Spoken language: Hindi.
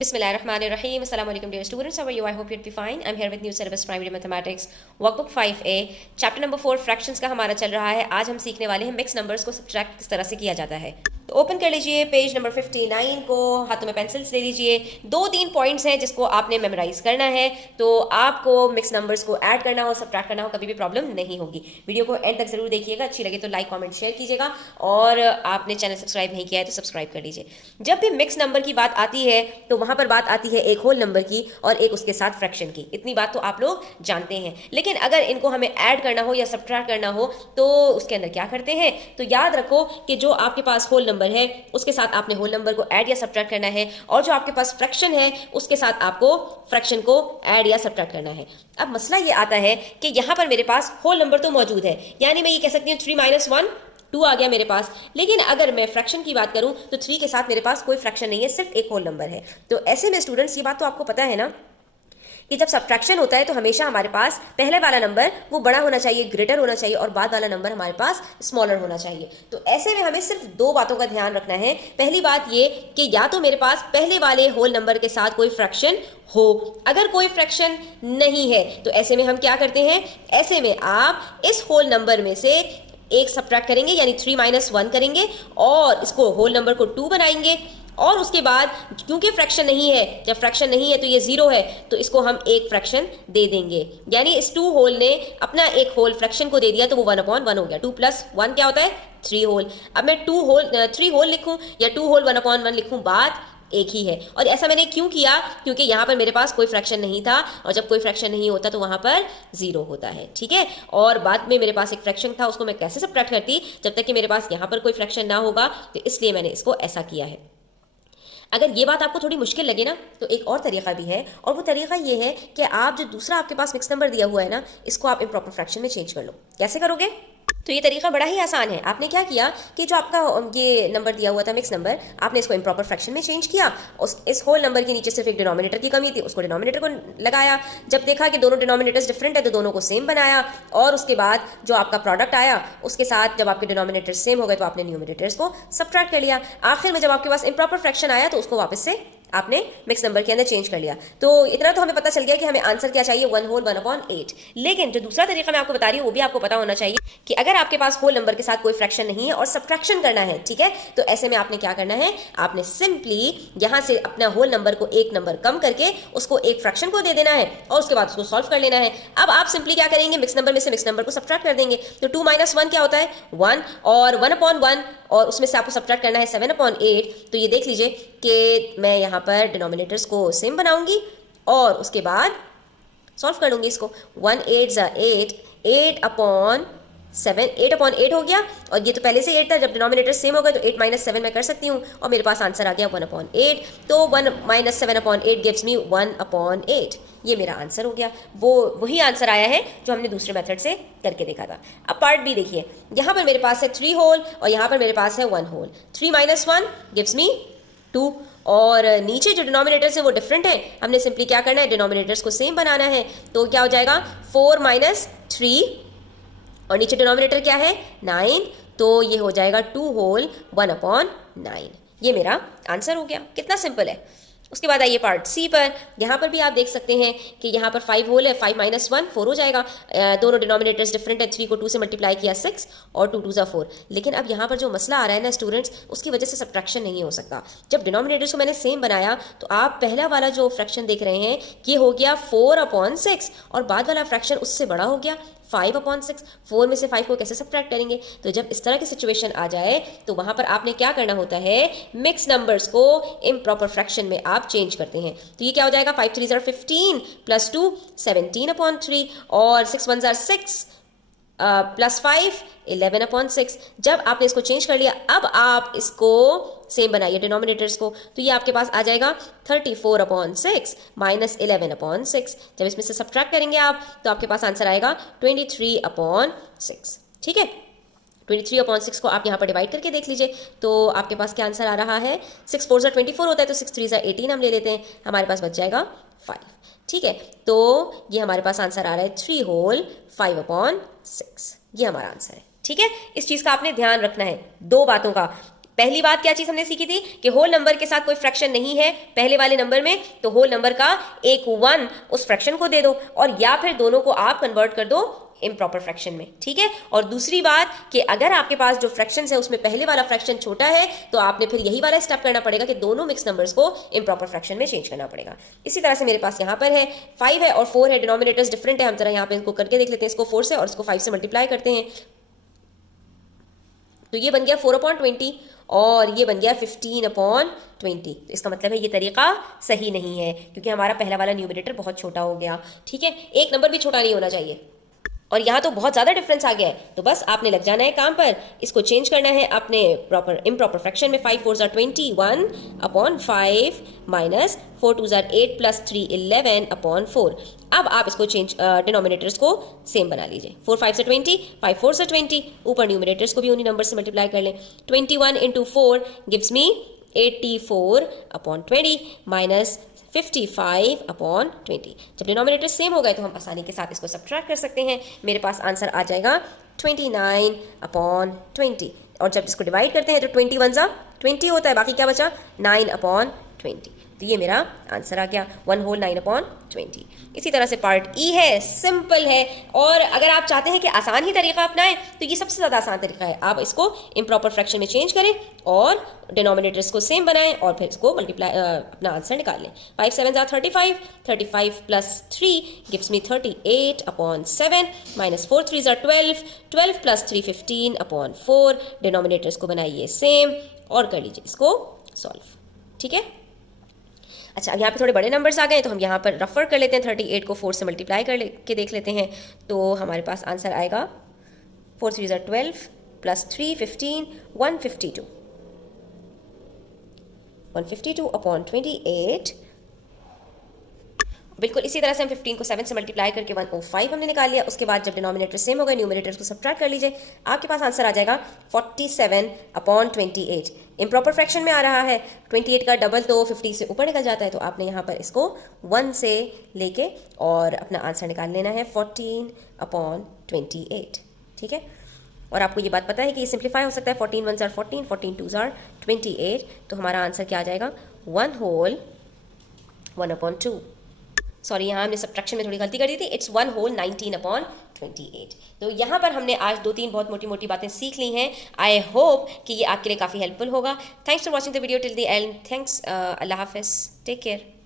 Bismillahirrahmanirrahim. Assalamu alaikum dear students. How are you? I hope you'd be fine. I'm here with new syllabus primary mathematics workbook 5A chapter number 4 fractions का हमारा चल रहा है। आज हम सीखने वाले हैं मिक्स नंबर्स को सब्ट्रैक्ट किस तरह से किया जाता है। तो ओपन कर लीजिए पेज नंबर 59 को, हाथों में पेंसिल्स ले लीजिए। 2-3 पॉइंट्स हैं जिसको आपने मेमोराइज करना है। तो आपको मिक्स नंबर्स को ऐड करना हो, सब्ट्रैक्ट करना हो, कभी भी प्रॉब्लम नहीं होगी। वीडियो को एंड तक जरूर देखिएगा। अच्छी लगे तो लाइक कमेंट शेयर कीजिएगा और आपने चैनल सब्सक्राइब नहीं किया है तो सब्सक्राइब कर लीजिए। जब भी मिक्स नंबर की बात आती है तो वहां पर बात आती है एक होल नंबर की और एक उसके साथ फ्रैक्शन की। इतनी बात तो आप लोग जानते हैं। लेकिन अगर इनको हमें ऐड करना हो या सब्ट्रैक्ट करना हो तो उसके अंदर क्या करते हैं। तो याद रखो कि जो आपके पास होल नंबर है उसके साथ आपने होल नंबर को ऐड या सब्ट्रैक्ट करना है, और जो आपके पास फ्रैक्शन है उसके साथ आपको फ्रैक्शन को ऐड या सब्ट्रैक्ट करना है। अब मसला ये आता है कि यहां पर मेरे पास होल नंबर तो मौजूद है, यानी मैं ये कह सकती हूँ 3 - 1 2 आ गया मेरे पास। लेकिन अगर मैं फ्रैक्शन की बात करूं तो 3 के साथ मेरे पास कोई फ्रैक्शन नहीं है, सिर्फ एक होल नंबर है। तो ऐसे में स्टूडेंट्स ये बात तो आपको पता है ना कि जब सब्ट्रैक्शन होता है तो हमेशा हमारे पास पहले वाला नंबर वो बड़ा होना चाहिए, ग्रेटर होना चाहिए, और बाद वाला नंबर हमारे पास स्मॉलर होना चाहिए। तो ऐसे में हमें सिर्फ 2 बातों का ध्यान रखना है। पहली बात ये कि या तो मेरे पास पहले वाले होल नंबर के साथ कोई फ्रैक्शन हो। अगर कोई फ्रैक्शन नहीं है तो ऐसे में हम क्या करते हैं, ऐसे में आप इस होल नंबर में से एक सब्ट्रैक्ट करेंगे, यानी 3 - 1 करेंगे और इसको होल नंबर को 2 बनाएंगे। और उसके बाद क्योंकि फ्रैक्शन नहीं है, जब फ्रैक्शन नहीं है तो ये 0 है, तो इसको हम एक फ्रैक्शन दे देंगे। यानी इस 2 होल ने अपना एक होल फ्रैक्शन को दे दिया, तो वो 1/1 हो गया। 2 + 1 क्या होता है, 3 होल। अब मैं 3 होल लिखूं या 2 होल 1/1 लिखूं, बात एक ही है। और ऐसा मैंने क्यों किया, क्योंकि यहाँ पर मेरे पास कोई फ्रैक्शन नहीं था, और जब कोई फ्रैक्शन नहीं होता तो वहाँ पर 0 होता है। ठीक है। और बाद में मेरे पास एक फ्रैक्शन था, उसको मैं कैसे सब्ट्रैक्ट करती, जब तक कि मेरे पास यहाँ पर कोई फ्रैक्शन ना होगा। तो इसलिए मैंने इसको ऐसा किया है। अगर ये बात आपको थोड़ी मुश्किल लगे ना तो एक और तरीका भी है, और वो तरीका ये है कि आप जो दूसरा आपके पास मिक्स नंबर दिया हुआ है ना, इसको आप इम्प्रॉपर फ्रैक्शन में चेंज कर लो। कैसे करोगे, तो ये तरीका बड़ा ही आसान है। आपने क्या किया कि जो आपका ये नंबर दिया हुआ था मिक्स नंबर, आपने इसको इम्प्रॉपर फ्रैक्शन में चेंज किया। इस होल नंबर के नीचे सिर्फ एक डिनोमिनेटर की कमी थी, उसको डिनोमिनेटर को लगाया। जब देखा कि दोनों डिनोमिनेटर्स डिफरेंट है तो दोनों को सेम बनाया, और उसके बाद जो आपका प्रोडक्ट आया उसके साथ जब आपके डिनोमिनेटर्स सेम हो गए तो आपने न्यूमिनेटर्स को सब्ट्रैक्ट कर लिया। आखिर में जब आपके पास इम्प्रॉपर फ्रैक्शन आया तो उसको वापस से आपने मिक्स नंबर के अंदर चेंज कर लिया। तो इतना तो हमें पता चल गया कि हमें आंसर क्या चाहिए, 1 होल 1/8। लेकिन जो दूसरा तरीका मैं आपको बता रही हूँ वो भी आपको पता होना चाहिए कि अगर आपके पास होल नंबर के साथ कोई फ्रैक्शन नहीं है और सब्ट्रैक्शन करना है, ठीक है, तो ऐसे में आपने क्या करना है, आपने सिंपली यहां से अपना होल नंबर को एक नंबर कम करके उसको एक फ्रैक्शन को दे देना है और उसके बाद उसको सॉल्व कर लेना है। अब आप सिंपली क्या करेंगे, मिक्स नंबर में से मिक्स नंबर को सब्ट्रैक्ट कर देंगे। तो 2 - 1 क्या होता है, 1, और 1/1, और उसमें से आपको सब्ट्रैक्ट करना है 7/8। तो ये देख लीजिए कि मैं यहाँ पर डिनोमिनेटर्स को सेम बनाऊंगी और उसके बाद सॉल्व कर लूंगी इसको। 1 × 8 = 8, 8/7, 8/8 हो गया। और ये तो पहले से 8 था, जब डिनोमिनेटर सेम हो गए तो 8 - 7 मैं कर सकती हूँ, और मेरे पास आंसर आ गया 1/8। तो 1 - 7/8 गिव्स मी 1/8। ये मेरा आंसर हो गया। वही आंसर आया है जो हमने दूसरे मेथड से करके देखा था। अब पार्ट बी देखिए, यहाँ पर मेरे पास है 3 होल और यहाँ पर मेरे पास है 1 होल। 3 - 1 गिव्स मी 2, और नीचे जो डिनोमिनेटर्स है वो डिफरेंट है, हमने सिंपली क्या करना है, डिनोमिनेटर्स को सेम बनाना है। तो क्या हो जाएगा, 4 - 3, और नीचे डिनोमिनेटर क्या है, 9, तो ये हो जाएगा 2 होल 1/9। ये मेरा आंसर हो गया। कितना सिंपल है। उसके बाद आइए पार्ट सी पर। यहाँ पर भी आप देख सकते हैं कि यहाँ पर 5 होल है, 5 - 1 4 हो जाएगा। दोनों डिनोमिनेटर्स डिफरेंट है, 3 को 2 से मल्टीप्लाई किया 6, और 2 × 2 = 4। लेकिन अब यहाँ पर जो मसला आ रहा है ना स्टूडेंट्स, उसकी वजह से सब्ट्रैक्शन नहीं हो सकता। जब डिनोमिनेटर्स को मैंने सेम बनाया तो आप पहला वाला जो फ्रैक्शन देख रहे हैं ये हो गया 4/6, और बाद वाला फ्रैक्शन उससे बड़ा हो गया 5/6। 4 में से 5 को कैसे सब्ट्रैक्ट करेंगे। तो जब इस तरह की सिचुएशन आ जाए तो वहां पर आपने क्या करना होता है, मिक्स नंबर्स को इम्प्रॉपर फ्रैक्शन में आप चेंज करते हैं। तो ये क्या हो जाएगा, 5 × 3 = 15 + 2 17/3, और 6 × 1 = 6 + 5 11/6। जब आपने इसको चेंज कर लिया, अब आप इसको सेम बनाइए डिनोमिनेटर्स को। तो ये आपके पास आ जाएगा 34/6 - 11/6। जब इसमें से सब्ट्रैक्ट करेंगे आप तो आपके पास आंसर आएगा 23/6। ठीक है, 23/6 को आप यहाँ पर डिवाइड करके देख लीजिए तो आपके पास क्या आंसर आ रहा है, 6 × 4 = 24 होता है, तो 6 × 3 = 18 हम ले लेते हैं, हमारे पास बच जाएगा 5। ठीक है, तो ये हमारे पास आंसर आ रहा है 3 होल 5/6। ये हमारा आंसर है। ठीक है, इस चीज़ का आपने ध्यान रखना है, 2 बातों का। पहली बात क्या चीज हमने सीखी थी कि होल नंबर के साथ कोई फ्रैक्शन नहीं है पहले वाले नंबर में, तो होल नंबर का एक 1 उस फ्रैक्शन को दे दो, और या फिर दोनों को आप कन्वर्ट कर दो इम्प्रॉपर फ्रैक्शन में, ठीक है। और दूसरी बात कि अगर आपके पास जो फ्रैक्शंस है उसमें पहले वाला फ्रैक्शन छोटा है तो आपने फिर यही वाला स्टेप करना पड़ेगा कि दोनों मिक्स नंबर्स को इम्प्रॉपर फ्रैक्शन में चेंज करना पड़ेगा। इसी तरह से मेरे पास यहाँ पर है 5 है और 4 है, डिनोमिनेटर्स डिफरेंट है, हम जरा यहाँ पे इनको करके देख लेते हैं। इसको 4 से और इसको 5 से मल्टीप्लाई करते हैं तो ये बन गया 4/20 और ये बन गया 15/20। तो इसका मतलब है ये तरीका सही नहीं है क्योंकि हमारा पहला वाला न्यूमरेटर बहुत छोटा हो गया, ठीक है, एक नंबर भी छोटा नहीं होना चाहिए। और यहाँ तो बहुत ज़्यादा डिफरेंस आ गया है, तो बस आपने लग जाना है काम पर, इसको चेंज करना है अपने प्रॉपर इम्प्रॉपर फ्रैक्शन में। 5 4 20 1/5 माइनस 4 2 8 प्लस 3 11/4। अब आप इसको चेंज डिनोमिनेटर्स को सेम बना लीजिए। 4 5 से 20, 5 4 से 20, ऊपर न्यूमिनेटर्स को भी उन्हीं नंबर से मल्टीप्लाई कर लें। 21 इंटू 4 गिव्स मी 84/20 माइनस 55/20। जब डिनोमिनेटर सेम हो गए तो हम आसानी के साथ इसको सब्ट्रैक्ट कर सकते हैं। मेरे पास आंसर आ जाएगा 29/20। और जब इसको डिवाइड करते हैं तो 21 20 होता है, बाकी क्या बचा 9/20। तो ये मेरा आंसर आ गया 1 होल 9/20। इसी तरह से पार्ट ई है, सिंपल है, और अगर आप चाहते हैं कि आसान ही तरीका अपनाएं तो ये सबसे ज़्यादा आसान तरीका है। आप इसको इम्प्रॉपर फ्रैक्शन में चेंज करें और डिनोमिनेटर्स को सेम बनाएं और फिर इसको मल्टीप्लाई अपना आंसर निकाल लें। 5 7 35, 35 plus 3 gives me 38/7 minus 4 3 12, 12 plus 3 15/4। Denominators को बनाइए सेम और कर लीजिए इसको सॉल्व, ठीक है। अच्छा, अब यहाँ पे थोड़े बड़े नंबर्स आ गए तो हम यहाँ पर रेफर कर लेते हैं। 38 को 4 से मल्टीप्लाई के देख लेते हैं तो हमारे पास आंसर आएगा 4 3 12 प्लस 3 15 152/28। बिल्कुल इसी तरह से हम 15 को 7 से मल्टीप्लाई करके 105 हमने निकाल लिया। उसके बाद जब डिनोमिनेटर सेम हो गए न्यूमिनेटर्स को सब्ट्रैक्ट कर लीजिए, आपके पास आंसर आ जाएगा 47/28। इम्प्रॉपर फ्रैक्शन में आ रहा है, 28 का डबल तो 50 से ऊपर निकल जाता है, तो आपने यहाँ पर इसको 1 से लेके और अपना आंसर निकाल लेना है 14/28, ठीक है। और आपको ये बात पता है कि ये सिंप्लीफाई हो सकता है। 14 1 14, 14 2 28, तो हमारा आंसर क्या आ जाएगा 1 होल 1/2। सॉरी, यहाँ हमने सब्ट्रैक्शन में थोड़ी गलती कर दी थी, इट्स 1 होल 19/28। तो यहाँ पर हमने आज 2-3 बहुत मोटी मोटी बातें सीख ली हैं। आई होप कि ये आपके लिए काफ़ी हेल्पफुल होगा। Thanks for watching the video till the end. Thanks, अल्लाह हाफिज़, टेक केयर।